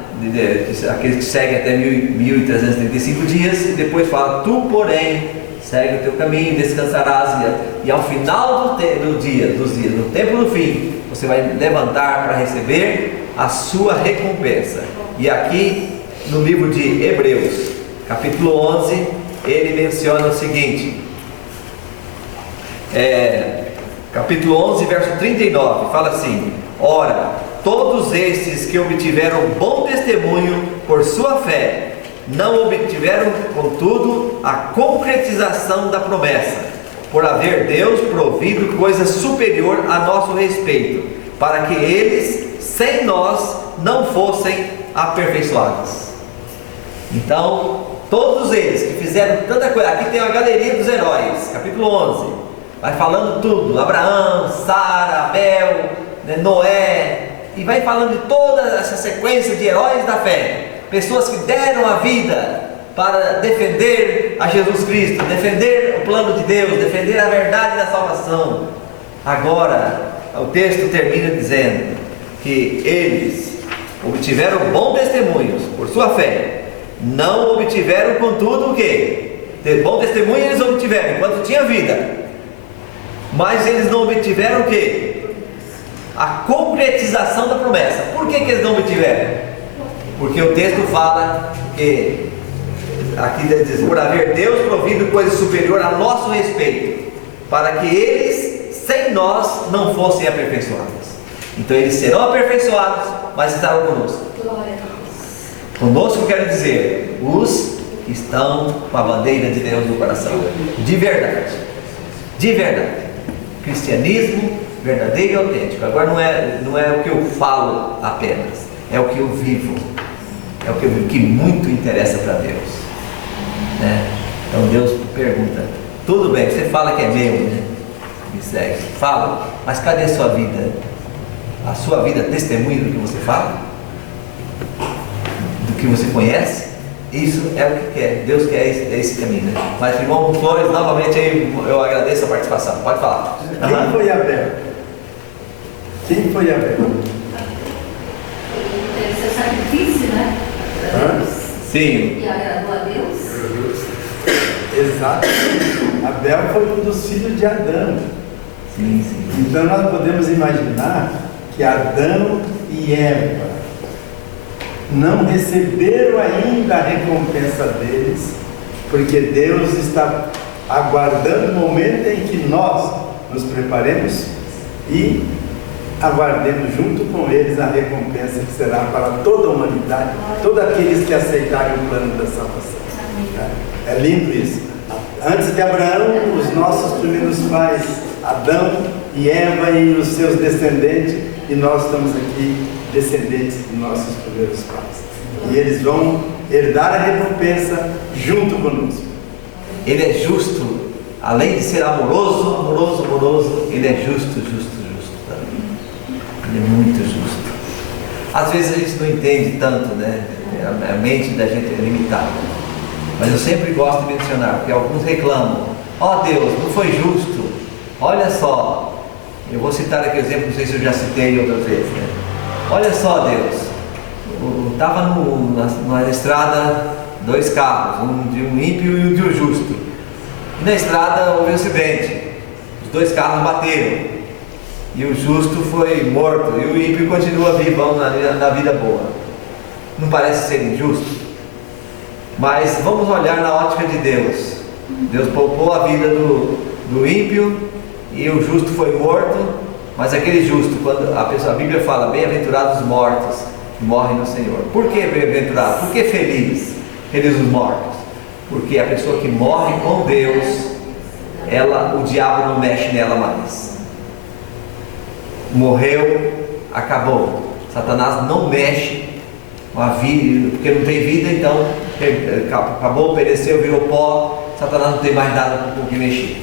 Aqueles que seguem até 1335 dias, e depois fala, tu porém segue o teu caminho, descansarás, e ao final dos dias, no tempo do fim, você vai levantar para receber a sua recompensa. E aqui no livro de Hebreus, capítulo 11, ele menciona o seguinte, capítulo 11, verso 39, fala assim: ora, todos estes que obtiveram bom testemunho por sua fé, não obtiveram, contudo, a concretização da promessa, por haver Deus provido coisa superior a nosso respeito, para que eles, sem nós, não fossem aperfeiçoados. Então, todos eles que fizeram tanta coisa, aqui tem a galeria dos heróis, capítulo 11, vai falando tudo, Abraão, Sara, Abel, Noé, e vai falando de toda essa sequência de heróis da fé, pessoas que deram a vida para defender a Jesus Cristo, defender o plano de Deus, defender a verdade da salvação. Agora, o texto termina dizendo que eles obtiveram bom testemunhos por sua fé, não obtiveram, contudo, o quê? Bom testemunho eles obtiveram enquanto tinha vida, mas eles não obtiveram o quê? A concretização da promessa. Por que eles não obtiveram? Porque o texto fala que, aqui diz, por haver Deus provido coisa superior a nosso respeito, para que eles, sem nós, não fossem aperfeiçoados. Então eles serão aperfeiçoados, mas estarão conosco. Conosco quero dizer, os que estão com a bandeira de Deus no coração, de verdade, de verdade. Cristianismo verdadeiro e autêntico. Agora não é o que eu falo apenas, é o que eu vivo, é o que eu vivo, que muito interessa para Deus, né? Então Deus pergunta, tudo bem, você fala que é meu, né? Me segue, fala, mas cadê a sua vida? A sua vida testemunha do que você fala? Do que você conhece? Isso é o que quer, Deus quer esse caminho, né? Mas irmão Flores, novamente aí, eu agradeço a participação, pode falar. Quem foi Abel? Quem foi Abel? Deve ser sacrifício, né? Sim. E agradou a Deus. Exato. Abel foi um dos filhos de Adão. Sim, sim. Então nós podemos imaginar que Adão e Eva não receberam ainda a recompensa deles, porque Deus está aguardando o momento em que nós nos preparemos e aguardemos junto com eles a recompensa que será para toda a humanidade, todos aqueles que aceitarem o plano da salvação. É lindo isso. Antes de Abraão, os nossos primeiros pais, Adão e Eva e os seus descendentes, e nós estamos aqui, descendentes de nossos primeiros pais. E eles vão herdar a recompensa junto conosco. Ele é justo, além de ser amoroso, ele é justo também. Ele é muito justo. Às vezes a gente não entende tanto, né? A mente da gente é limitada. Mas eu sempre gosto de mencionar, porque alguns reclamam: ó Deus, não foi justo. Olha só, eu vou citar aqui o exemplo, não sei se eu já citei outra vez, né? Olha só, Deus, estava na estrada 2 carros, um de um ímpio e um de um justo. E na estrada houve um acidente, os 2 carros bateram, e o justo foi morto, e o ímpio continua vivão na vida boa. Não parece ser injusto? Mas vamos olhar na ótica de Deus. Deus poupou a vida do ímpio e o justo foi morto, mas aquele justo, quando a Bíblia fala, bem-aventurados os mortos que morrem no Senhor. Por que bem-aventurados? Por que feliz? Feliz os mortos? Porque a pessoa que morre com Deus, o diabo não mexe nela mais. Morreu, acabou. Satanás não mexe com a vida, porque não tem vida, então acabou, pereceu, virou pó. Satanás não tem mais nada com o que mexer.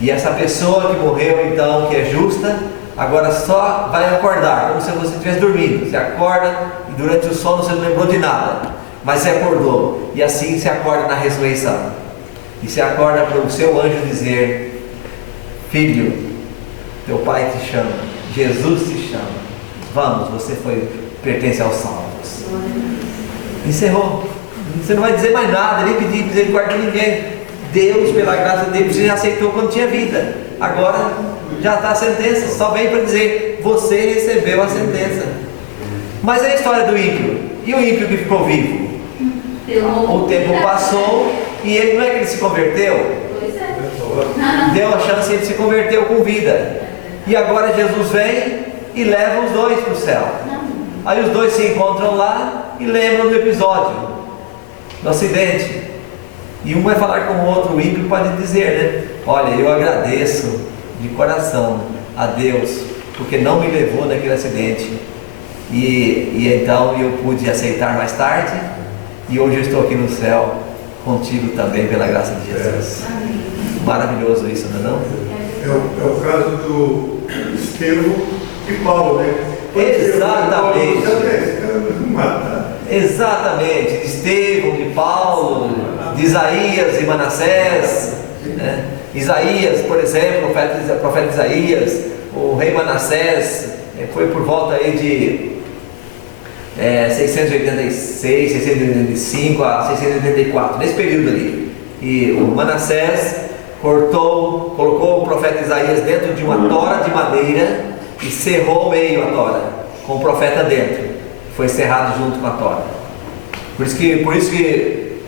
E essa pessoa que morreu, então, que é justa, agora só vai acordar, como se você estivesse dormindo. Você acorda e durante o sono você não lembrou de nada, mas você acordou. E assim você acorda na ressurreição. E você acorda para o seu anjo dizer: filho, teu pai te chama, Jesus te chama. Vamos, você pertence aos salvos. Encerrou. Você não vai dizer mais nada, nem pedir misericórdia de ninguém. Deus, pela graça dele, você já aceitou quando tinha vida. Agora já está a sentença. Só vem para dizer: você recebeu a sentença. Mas é a história do ímpio. E o ímpio que ficou vivo? O tempo passou e ele, não é que ele se converteu? Pois é. Deu a chance e ele se converteu com vida. E agora Jesus vem e leva os 2 para o céu. Aí os 2 se encontram lá e lembram do episódio, do acidente. E um vai falar com o outro. O ímpio pode dizer, né? Olha, eu agradeço de coração a Deus, porque não me levou naquele acidente. E então eu pude aceitar mais tarde. E hoje eu estou aqui no céu contigo também, pela graça de Jesus. Maravilhoso isso, não é não? É o caso do Estevão e Paulo, né? Exatamente. Exatamente. De Estevão, de Paulo, de Isaías e Manassés, né? Isaías, por exemplo, o profeta Isaías, o rei Manassés, foi por volta aí de 686, 685 a 684, nesse período ali. E o Manassés colocou o profeta Isaías dentro de uma tora de madeira e cerrou o meio a tora, com o profeta dentro. Foi cerrado junto com a tora. Por isso que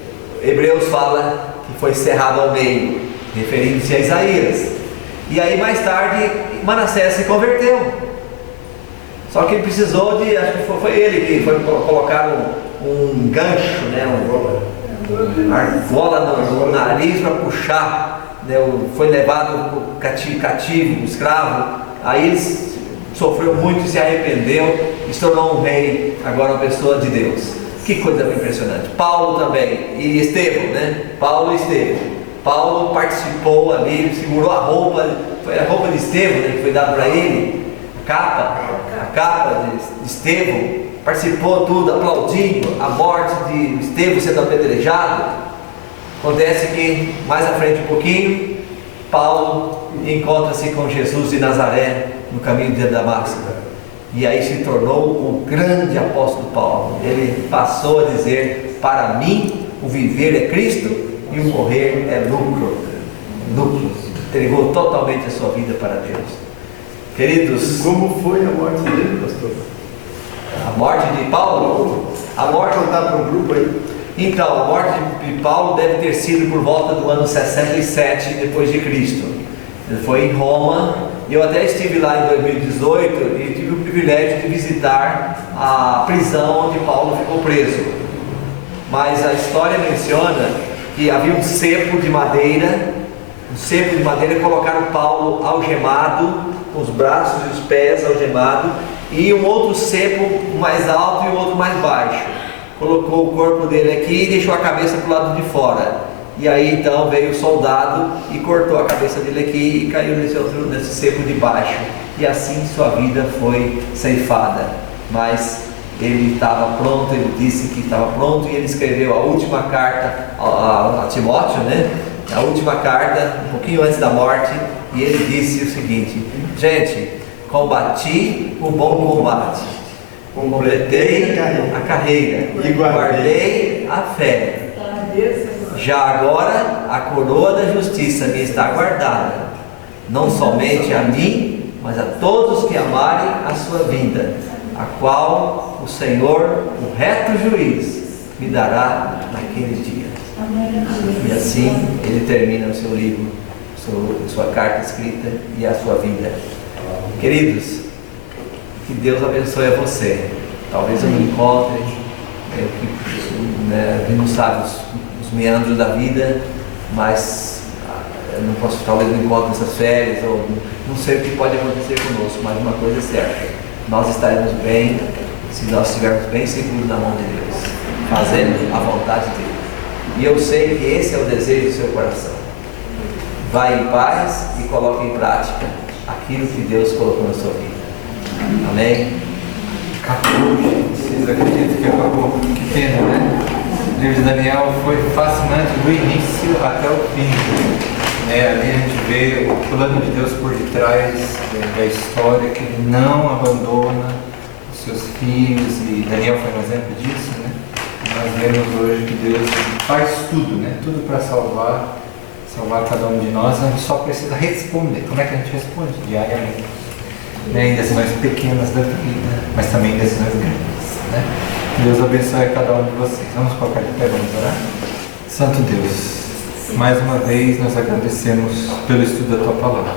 Hebreus fala que foi cerrado ao meio, referindo-se a Isaías. E aí mais tarde Manassés se converteu. Só que ele precisou de, acho que foi ele que foi colocar um gancho, né, uma argola no nariz para puxar, né, foi levado cativo, escravo. Aí ele sofreu muito, se arrependeu e se tornou um rei, agora uma pessoa de Deus. Que coisa impressionante. Paulo também, e Estevão, né? Paulo e Estevão. Paulo participou ali, segurou a roupa, foi a roupa de Estevão, né, que foi dada para ele, a capa de Estevão, participou tudo, aplaudindo a morte de Estevão sendo apedrejado. Acontece que mais à frente um pouquinho, Paulo encontra-se com Jesus de Nazaré no caminho de Damasco, e aí se tornou o grande apóstolo Paulo. Ele passou a dizer: para mim o viver é Cristo e o morrer é lucro. Entregou totalmente a sua vida para Deus. Queridos, Como foi a morte dele, pastor? a morte de Paulo, Pode contar para o grupo aí? então, a morte de Paulo deve ter sido por volta do ano 67 depois de Cristo. Ele foi em Roma, e eu até estive lá em 2018 e tive o privilégio de visitar a prisão onde Paulo ficou preso. Mas a história menciona que havia um cepo de madeira, e colocaram Paulo algemado, com os braços e os pés algemados, e um outro cepo mais alto e o outro mais baixo. Colocou o corpo dele aqui e deixou a cabeça para o lado de fora. E aí então veio o soldado e cortou a cabeça dele aqui e caiu nesse cepo de baixo. E assim sua vida foi ceifada. mas ele estava pronto, ele disse que estava pronto e ele escreveu a última carta a Timóteo, né? A última carta, um pouquinho antes da morte, e ele disse o seguinte: gente, combati o bom combate, completei a carreira e guardei a fé. Já agora a coroa da justiça me está guardada, não somente a mim, mas a todos que amarem a sua vinda, a qual o Senhor, o reto juiz, me dará naquele dia. E assim ele termina o seu livro, sua carta escrita e a sua vida. Queridos, que Deus abençoe a você. Talvez eu me encontre, não sabe os meandros da vida, mas eu não posso, talvez me encontre nessas férias, ou não sei o que pode acontecer conosco, mas uma coisa é certa: nós estaremos bem se nós estivermos bem seguros na mão de Deus, fazendo a vontade dele. E eu sei que esse é o desejo do seu coração. Vá em paz e coloque em prática aquilo que Deus colocou na sua vida. Amém? Acabou, gente. Vocês acreditam que acabou? Que pena, né? O livro de Daniel foi fascinante do início até o fim. Ali a gente vê o plano de Deus por detrás da história, que ele não abandona os seus filhos, e Daniel foi um exemplo disso, né? Nós vemos hoje que Deus faz tudo, né? Tudo para salvar cada um de nós. A gente só precisa responder. Como é que a gente responde? Diariamente. Em decisões pequenas da vida, mas também em decisões grandes, né? Deus abençoe cada um de vocês. Vamos colocar de pé, vamos orar? Santo Deus, mais uma vez nós agradecemos pelo estudo da Tua Palavra.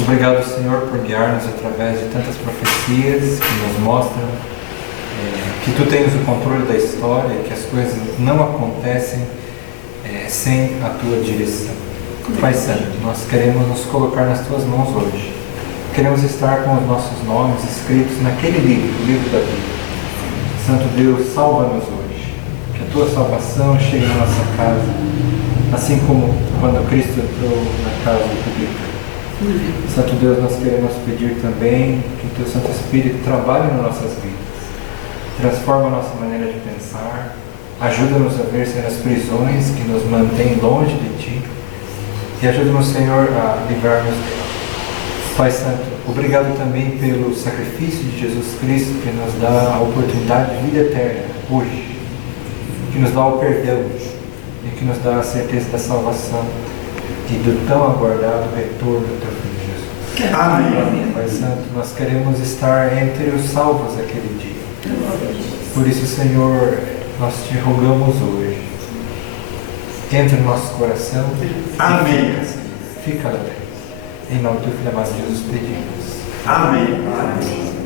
Obrigado, Senhor, por guiar-nos através de tantas profecias que nos mostram que Tu tens o controle da história, que as coisas não acontecem sem a Tua direção. Pai Santo, nós queremos nos colocar nas Tuas mãos hoje. Queremos estar com os nossos nomes escritos naquele livro, o livro da vida. Santo Deus, salva-nos hoje. Que a Tua salvação chegue na nossa casa, assim como quando Cristo entrou na casa do publicano. Santo Deus, nós queremos pedir também que o Teu Santo Espírito trabalhe nas nossas vidas. Transforma a nossa maneira de pensar. Ajuda-nos a vencer as prisões que nos mantêm longe de Ti. E ajuda-nos, Senhor, a livrar-nos delas. Pai Santo, obrigado também pelo sacrifício de Jesus Cristo, que nos dá a oportunidade de vida eterna hoje, que nos dá o perdão e que nos dá a certeza da salvação e do tão aguardado retorno do Teu Filho Jesus. Amém. Pai Santo, nós queremos estar entre os salvos aquele dia. Por isso, Senhor, nós Te rogamos hoje, entre no nosso coração. Amém. Fica lá dentro. Em nome do Filho amado de Jesus pedimos. Amém.